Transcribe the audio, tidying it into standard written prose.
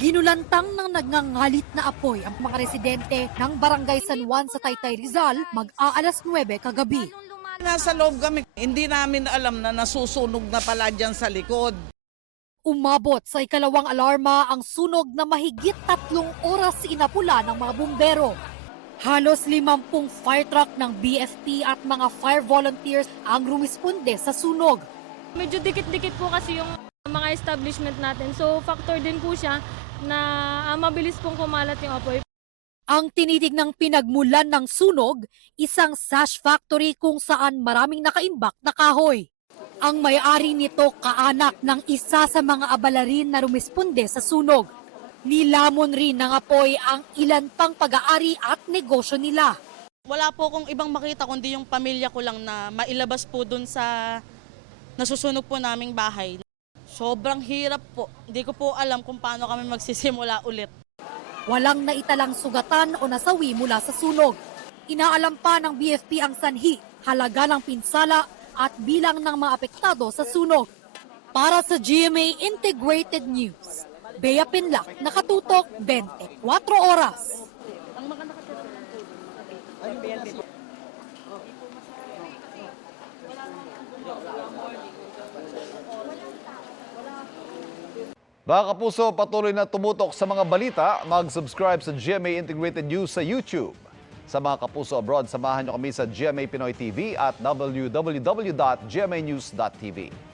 Ginulantang ng nagngangalit na apoy ang mga residente ng Barangay San Juan sa Taytay Rizal mag-aalas 9 kagabi. Nasa loob kami, hindi namin alam na nasusunog na pala dyan sa likod. Umabot sa ikalawang alarma ang sunog na mahigit 3 oras inapula ng mga bumbero. Halos 50 fire truck ng BFP at mga fire volunteers ang rumisponde sa sunog. Medyo dikit-dikit po kasi yung mga establishment natin. So factor din po siya na mabilis pong kumalat yung apoy. Ang tinitignang pinagmulan ng sunog, isang sash factory kung saan maraming nakaimbak na kahoy. Ang may-ari nito kaanak ng isa sa mga abalarin na rumisponde sa sunog. Nilamon rin ng apoy ang ilan pang pag-aari at negosyo nila. Wala po akong ibang makita kundi yung pamilya ko lang na mailabas po dun sa nasusunog po naming bahay. Sobrang hirap po. Hindi ko po alam kung paano kami magsisimula ulit. Walang naitalang sugatan o nasawi mula sa sunog. Inaalam pa ng BFP ang sanhi, halaga ng pinsala at bilang ng mga apektado sa sunog. Para sa GMA Integrated News, Bea Pinlac, nakatutok 24 oras. Mga kapuso, patuloy na tumutok sa mga balita. Mag-subscribe sa GMA Integrated News sa YouTube. Sa mga kapuso abroad, samahan niyo kami sa GMA Pinoy TV at www.gmanews.tv.